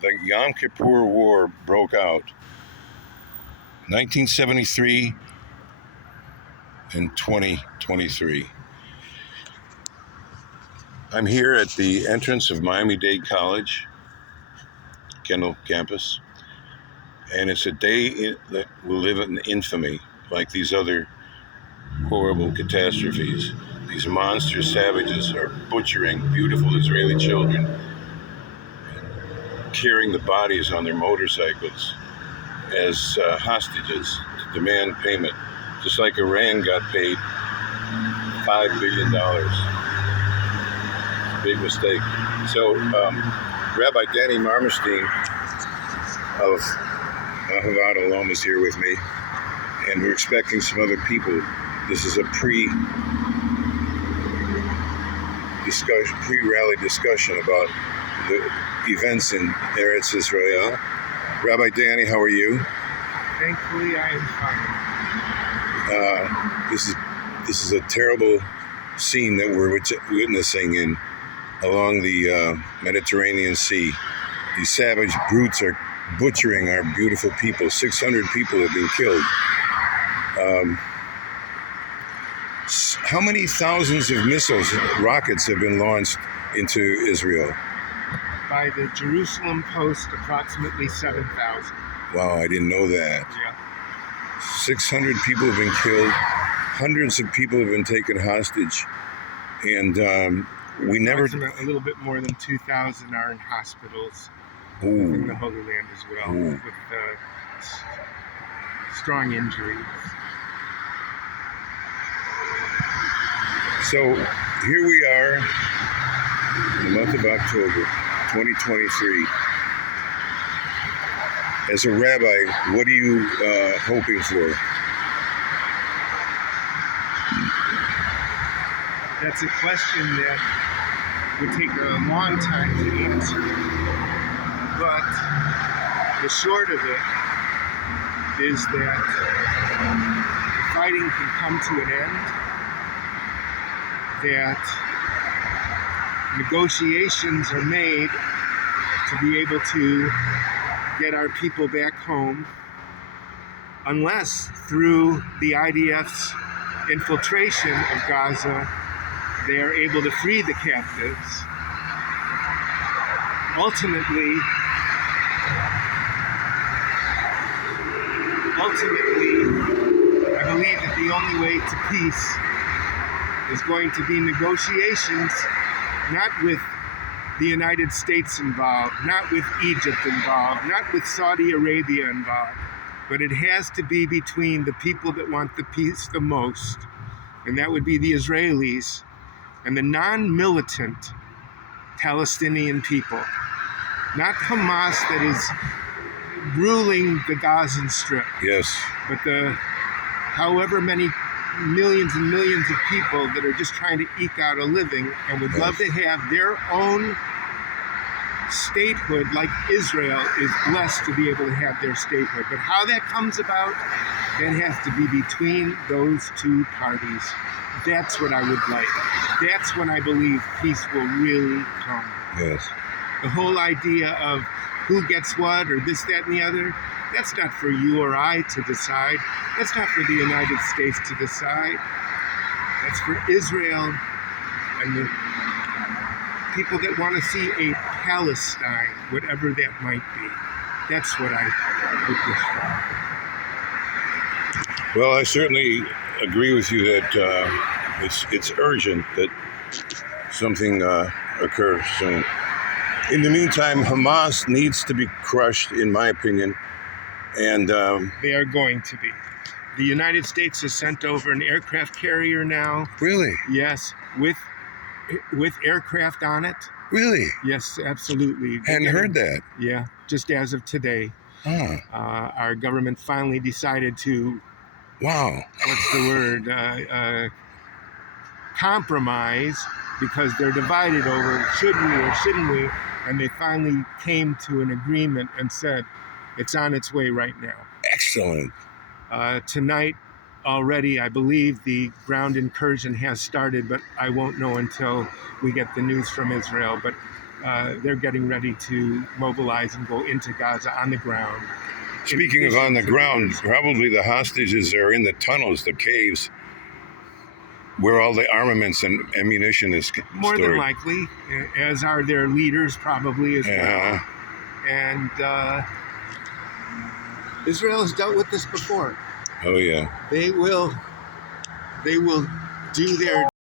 the Yom Kippur War broke out, 1973 and 2023. I'm here at the entrance of Miami-Dade College, Kendall campus, and it's a day that will live in infamy, like these other horrible catastrophes. These monster savages are butchering beautiful Israeli children, carrying the bodies on their motorcycles as hostages to demand payment, just like Iran got paid $5 billion. Big mistake. So Rabbi Danny Marmorstein of AHAVAT OLAM is here with me, and we're expecting some other people. This is a pre-rally discussion about the events in ERETZ Israel. Rabbi Danny, how are you? Thankfully, I am fine. This is a terrible scene that we're witnessing along the Mediterranean Sea. These savage brutes are butchering our beautiful people. 600 people have been killed. How many thousands of missiles, rockets have been launched into Israel? By the Jerusalem Post, approximately 7,000. Wow, I didn't know that. Yeah. 600 people have been killed. Hundreds of people have been taken hostage. And we never... A little bit more than 2,000 are in hospitals in the Holy Land as well, Ooh. with strong injuries. So here we are, in the month of October, 2023. As a rabbi, what are you hoping for? That's a question that would take a long time to answer. But the short of it is that the fighting can come to an end, that negotiations are made to be able to get our people back home, unless through the IDF's infiltration of Gaza, they are able to free the captives. Ultimately, I believe that the only way to peace is going to be negotiations, not with the United States involved, not with Egypt involved, not with Saudi Arabia involved, but it has to be between the people that want the peace the most, and that would be the Israelis, and the non-militant Palestinian people. Not Hamas that is ruling the Gaza Strip. Yes. But the however many millions and millions of people that are just trying to eke out a living and would love to have their own statehood, like Israel is blessed to be able to have their statehood. But how that comes about, that has to be between those two parties. That's what I would like. That's when I believe peace will really come. Yes. The whole idea of who gets what or this, that, and the other, that's not for you or I to decide. That's not for the United States to decide. That's for Israel and the people that want to see a Palestine, whatever that might be. That's what I would wish for. Well, I certainly agree with you that it's urgent that something occur soon. In the meantime, Hamas needs to be crushed, in my opinion, and they are going to be. The United States has sent over an aircraft carrier now. Really? Yes, with aircraft on it. Really? Yes, absolutely. Hadn't heard that. Yeah, just as of today. Our government finally decided to, what's the word, compromise, because they're divided over should we or shouldn't we, and they finally came to an agreement and said it's on its way right now. Excellent. Tonight already, I believe the ground incursion has started, but I won't know until we get the news from Israel. But they're getting ready to mobilize and go into Gaza on the ground. Speaking of on the ground, probably the hostages are in the tunnels, the caves, where all the armaments and ammunition is More stored. than likely, as are their leaders probably as well. And Israel has dealt with this before. Oh yeah. They will do their